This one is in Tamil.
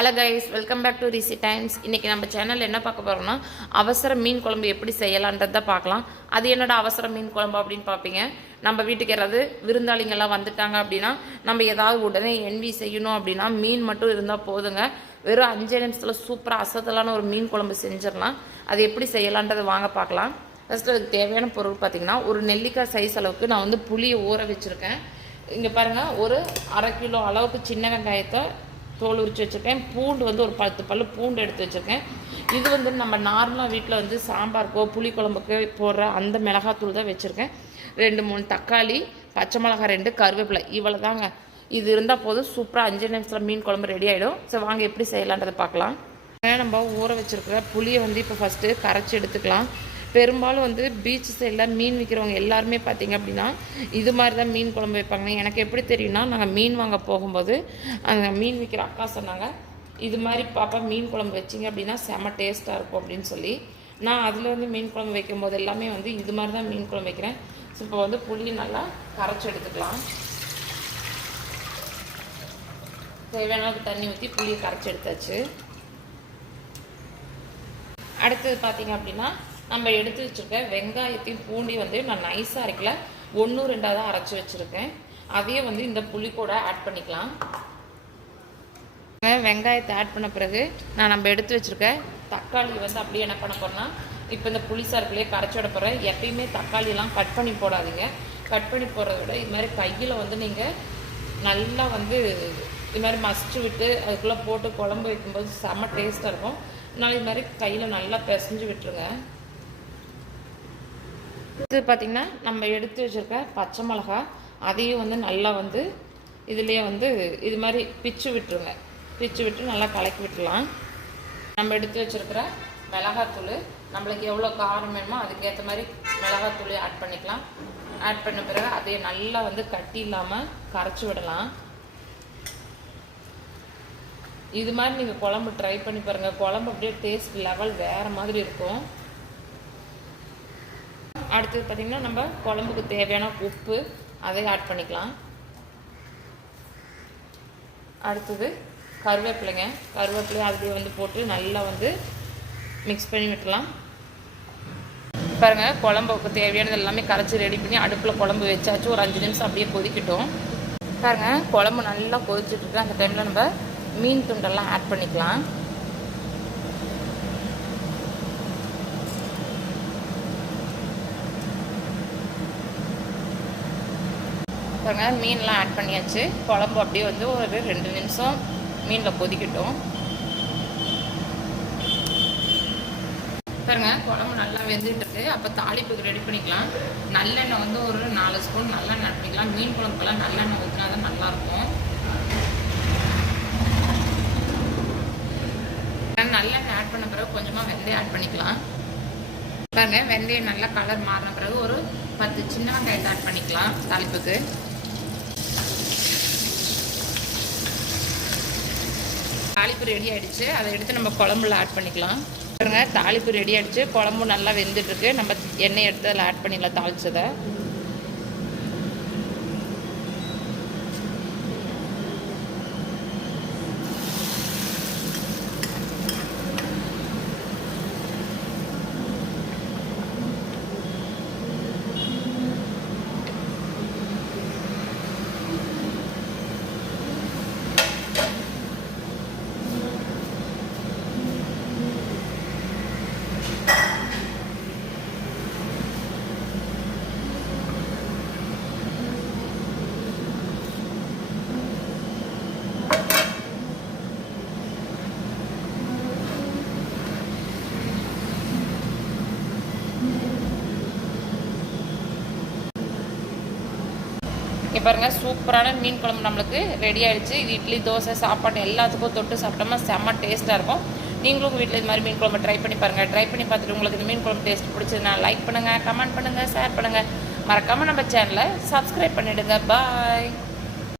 Hello guys welcome back to Rishi times இன்றைக்கி நம்ம சேனலில் என்ன பார்க்க போகிறோம்னா அவசர மீன் குழம்பு எப்படி செய்யலான்றது தான் பார்க்கலாம். அது என்னோட அவசர மீன் குழம்பு அப்படின்னு பார்ப்பீங்க. நம்ம வீட்டுக்கு யாராவது விருந்தாளிங்கெல்லாம் வந்துட்டாங்க அப்படின்னா நம்ம ஏதாவது உடனே என்வி செய்யணும் அப்படின்னா மீன் மட்டும் இருந்தால் போதுங்க. வெறும் அஞ்சு நிமிஷத்தில் சூப்பராக அசத்தலான ஒரு மீன் குழம்பு செஞ்சிடலாம் அது எப்படி செய்யலான்றது வாங்க பார்க்கலாம். ஃபஸ்ட்டு அதுக்கு தேவையான பொருள் பார்த்திங்கன்னா ஒரு நெல்லிக்காய் சைஸ் அளவுக்கு நான் வந்து புளியை ஊற வச்சுருக்கேன். இங்கே பாருங்கள் ஒரு அரை கிலோ அளவுக்கு சின்ன வெங்காயத்தை தோல் உரித்து வச்சுருக்கேன். பூண்டு வந்து ஒரு பத்து பல்லு பூண்டு எடுத்து வச்சுருக்கேன். இது வந்து நம்ம நார்மலாக வீட்டில் வந்து சாம்பாருக்கோ புளிக்குழம்புக்கு போடுற அந்த மிளகாத்தூள் தான் வச்சுருக்கேன். ரெண்டு மூணு தக்காளி பச்சை மிளகாய் ரெண்டு கருவேப்பிலை. இவ்வளோ தாங்க இது இருந்தால் போதும். சூப்பராக அஞ்சு நிமிஷத்தில் மீன் குழம்பு ரெடி ஆகிடும் ஸோ வாங்க எப்படி செய்யலான்றதை பார்க்கலாம். நம்ம ஊற வச்சுருக்கிற புளியை வந்து இப்போ ஃபஸ்ட்டு கரைச்சி எடுத்துக்கலாம். பெரும்பாலும் வந்து பீச் சைடில் மீன் விற்கிறவங்க எல்லாருமே பார்த்தீங்க அப்படின்னா இது மாதிரி தான் மீன் குழம்பு வைப்பாங்க. எனக்கு எப்படி தெரியும்னா நாங்கள் மீன் வாங்க போகும்போது அந்த மீன் விற்கிற அக்கா சொன்னாங்க இது மாதிரி பாப்பா மீன் குழம்பு வச்சிங்க அப்படின்னா செம டேஸ்ட்டாக இருக்கும் அப்படின்னு சொல்லி. நான் அதில் வந்து மீன் குழம்பு வைக்கும்போது எல்லாமே வந்து இது மாதிரி தான் மீன் குழம்பு வைக்கிறேன். ஸோ இப்போ வந்து புளி நல்லா கரைச்சி எடுத்துக்கலாம். தேவையான அளவுக்கு தண்ணி ஊற்றி புளியை கரைச்சி எடுத்தாச்சு. அடுத்தது பார்த்தீங்க அப்படின்னா நம்ம எடுத்து வச்சுருக்க வெங்காயத்தையும் பூண்டி வந்து நான் நைஸாக அரைக்கல. ஒன்று ரெண்டாக தான் அரைச்சி வச்சுருக்கேன். அதையே வந்து இந்த புளி கூட ஆட் பண்ணிக்கலாம். வெங்காயத்தை ஆட் பண்ண பிறகு நான் நம்ம எடுத்து வச்சுருக்க தக்காளி வந்து அப்படியே என்ன பண்ண போகிறேன்னா இப்போ இந்த புளி சாருக்குள்ளேயே கரைச்சி விட போகிறேன் எப்பயுமே தக்காளியெல்லாம் கட் பண்ணி போடாதீங்க. கட் பண்ணி போடுறத விட இது மாதிரி கையில் வந்து நீங்கள் நல்லா வந்து இது மாதிரி மசிச்சு விட்டு அதுக்குள்ளே போட்டு குழம்பு வைக்கும்போது செம்ம டேஸ்ட்டாக இருக்கும். அதனால் இது மாதிரி கையில் நல்லா பிசைஞ்சு விட்டுருங்க. இது பார்த்திங்கன்னா நம்ம எடுத்து வச்சுருக்க பச்சை மிளகா அதையும் வந்து நல்லா வந்து இதுலேயே வந்து இது மாதிரி பிச்சு விட்டுருங்க. பிச்சு விட்டு நல்லா கலக்கி விட்டுலாம் நம்ம எடுத்து வச்சுருக்கிற மிளகாத்தூள் நம்மளுக்கு எவ்வளோ காரம் வேணுமோ அதுக்கேற்ற மாதிரி மிளகாத்தூள் ஆட் பண்ணிக்கலாம். ஆட் பண்ண பிறகு அதையே நல்லா வந்து கட்டி இல்லாமல் கரைச்சி விடலாம். இது மாதிரி நீங்கள் குழம்பு ட்ரை பண்ணி பாருங்கள் குழம்பு அப்படியே டேஸ்ட் லெவல் வேறு மாதிரி இருக்கும். அடுத்தது பார்த்திங்கன்னா நம்ம குழம்புக்கு தேவையான உப்பு அதை ஆட் பண்ணிக்கலாம். அடுத்தது கருவேப்பிலைங்க. கருவேப்பிலை அது வந்து போட்டு நல்லா வந்து மிக்ஸ் பண்ணி விட்டுலாம் பாருங்கள் குழம்புக்கு தேவையானது எல்லாமே கரைச்சி ரெடி பண்ணி அடுப்பில் குழம்பு வச்சாச்சு. ஒரு அஞ்சு நிமிஷம் அப்படியே கொதிக்கட்டும். பாருங்கள் குழம்பு நல்லா கொதிச்சுட்டு அந்த டைமில் நம்ம மீன் துண்டெல்லாம் ஆட் பண்ணிக்கலாம். பாருங்க மீன்லாம் ஆட் பண்ணியாச்சு. குழம்பு அப்படியே வந்து ஒரு ரெண்டு நிமிஷம் மீனில் கொதிக்கட்டும். பாருங்க குழம்பு நல்லா வெந்துட்டு இருக்கு அப்போ தாளிப்புக்கு ரெடி பண்ணிக்கலாம். நல்லெண்ணெய் வந்து ஒரு நாலு ஸ்பூன் நல்லெண்ணெய் ஆட் பண்ணிக்கலாம். மீன் குழம்புக்கெல்லாம் நல்லெண்ணெய் ஊற்றினா தான் நல்லாயிருக்கும். நல்லெண்ணெய் ஆட் பண்ண பிறகு கொஞ்சமாக வெந்தயம் ஆட் பண்ணிக்கலாம். பாருங்க வெந்தயம் நல்லா கலர் மாறின பிறகு ஒரு பத்து சின்ன வெங்காயத்தை ஆட் பண்ணிக்கலாம் தாளிப்புக்கு. தாளிப்பு ரெடி ஆகிடுச்சு அதை எடுத்து நம்ம குழம்புல ஆட் பண்ணிக்கலாம். பாருங்க தாளிப்பு ரெடி ஆகிடுச்சு குழம்பு நல்லா வெந்துட்டுருக்கு. நம்ம எண்ணெய் எடுத்து அதில் ஆட் பண்ணிடலாம் தாளிச்சதை. இங்கே பாருங்கள் சூப்பரான மீன் குழம்பு நம்மளுக்கு ரெடி ஆகிடுச்சு இது இட்லி தோசை சாப்பாடு எல்லாத்துக்கும் தொட்டு சாப்பிட்டோம்னா செம்ம டேஸ்ட்டாக இருக்கும். நீங்களும் உங்கள் வீட்டில் இது மாதிரி மீன் குழம்பு ட்ரை பண்ணி பாருங்கள் ட்ரை பண்ணி பார்த்துட்டு உங்களுக்கு இந்த மீன் குழம்பு டேஸ்ட் பிடிச்சதுன்னா லைக் பண்ணுங்கள் கமெண்ட் பண்ணுங்கள் ஷேர் பண்ணுங்கள் மறக்காமல் நம்ம சேனலை சப்ஸ்கிரைப் பண்ணிவிடுங்க பாய்